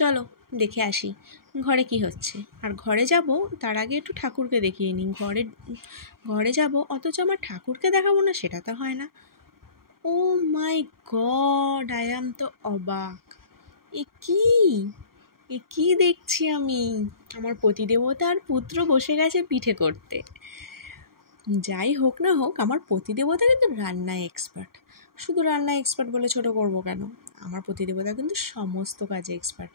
চলো দেখে আসি ঘরে কি হচ্ছে। আর ঘরে যাব তার আগে একটু ঠাকুরকে দেখিয়ে নিই। ঘরে যাব অথচ আমার ঠাকুরকে দেখাবো না, সেটা তো হয় না। ও মাই গড, আই অ্যাম তো অবাক। এ কি দেখছি আমি? আমার পতিদেবতার পুত্র বসে গেছে পিঠে করতে। যাই হোক না হোক, আমার পতিদেবতা কিন্তু রান্নায় এক্সপার্ট। শুধু রান্নায় এক্সপার্ট বলে ছোট করবো কেন? আমার পতিদেবতা কিন্তু সমস্ত কাজে এক্সপার্ট।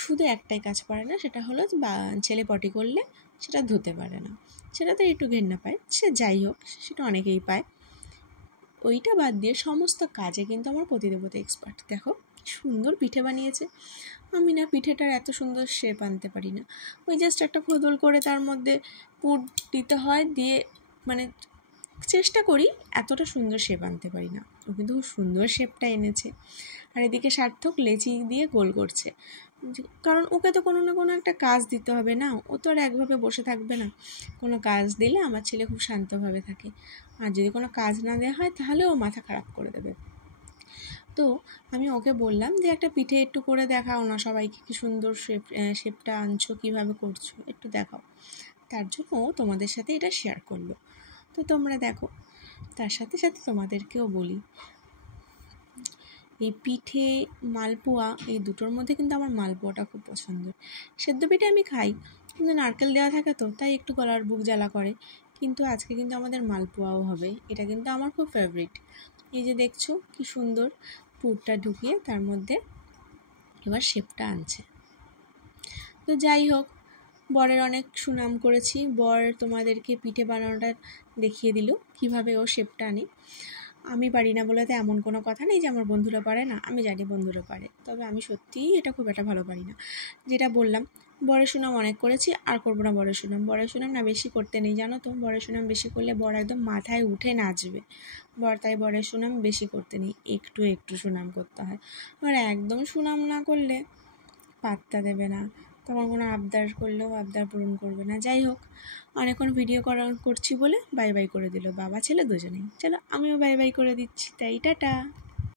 শুধু একটাই কাজ পারে না, সেটা হলো ছেলে পটি করলে সেটা ধুতে পারে না। সেটাতে একটু ঘেন্না পায়, সে যাই হোক, সেটা অনেকেই পায়। ওইটা বাদ দিয়ে সমস্ত কাজে কিন্তু আমার পতিদেবতা এক্সপার্ট। দেখো কি সুন্দর পিঠে বানিয়েছে। আমি না পিঠেটার এত সুন্দর শেপ আনতে পারি না। ওই জাস্ট একটা খোদল করে তার মধ্যে পুর দিতে হয়, দিয়ে মানে চেষ্টা করি, এতটা সুন্দর শেপ আনতে পারি না। ও কিন্তু খুব সুন্দর শেপটা এনেছে। আর এদিকে সার্থক লেচি দিয়ে গোল করছে, কারণ ওকে তো কোনো না কোনো একটা কাজ দিতে হবে না, ও তো আর একভাবে বসে থাকবে না। কোনো কাজ দিলে আমার ছেলে খুব শান্তভাবে থাকে, আর যদি কোনো কাজ না দেওয়া হয় তাহলে ও মাথা খারাপ করে দেবে। তো আমি ওকে বললাম যে একটা পিঠে একটু করে দেখাও না সবাইকে, কি সুন্দর শেপটা আনছো, কীভাবে করছো একটু দেখাও। তার জন্য ও তোমাদের সাথে এটা শেয়ার করলো। তো তোমরা দেখো, তার সাথে সাথে তোমাদেরকেও বলি, এই পিঠে মালপোয়া এই দুটোর মধ্যে কিন্তু আমার মালপোয়াটা খুব পছন্দের। সেদ্ধ পিঠে আমি খাই, কিন্তু নারকেল দেওয়া থাকে তো তাই একটু গলার বুক জ্বালা করে। কিন্তু আজকে কিন্তু আমাদের মালপোয়াও হবে, এটা কিন্তু আমার খুব ফেভারিট। এই যে দেখছো কি সুন্দর পুরটা ঢুকিয়ে তার মধ্যে এবার শেপটা আনছে। তো যাই হোক, বরের অনেক সুনাম করেছি। বর তোমাদেরকে পিঠে বানানোটা দেখিয়ে দিল কিভাবে ও শেপটা আনে। আমি পারি না বলে তো এমন কোনো কথা নেই যে আমার বন্ধুরা পারে না, আমি জানি বন্ধুরা পারে, তবে আমি সত্যিই এটা খুব একটা ভালো পারি না। যেটা বললাম, বরের সুনাম অনেক করেছি, আর করবো না বরের সুনাম। বরের সুনাম না বেশি করতে নেই, জানো তো, বরের সুনাম বেশি করলে বর একদম মাথায় উঠে নাচবে। তাই বরের সুনাম বেশি করতে নেই, একটু একটু সুনাম করতে হয়। আর একদম সুনাম না করলে পাত্তা দেবে না, তখন কোনো আবদার করলেও আবদার পূরণ করবে না। যাই হোক, অনেকক্ষণ ভিডিও করছি বলে বাই বাই করে দিল বাবা ছেলে দুজনেই। চলো আমিও বাই বাই করে দিচ্ছি, তাই টাটা।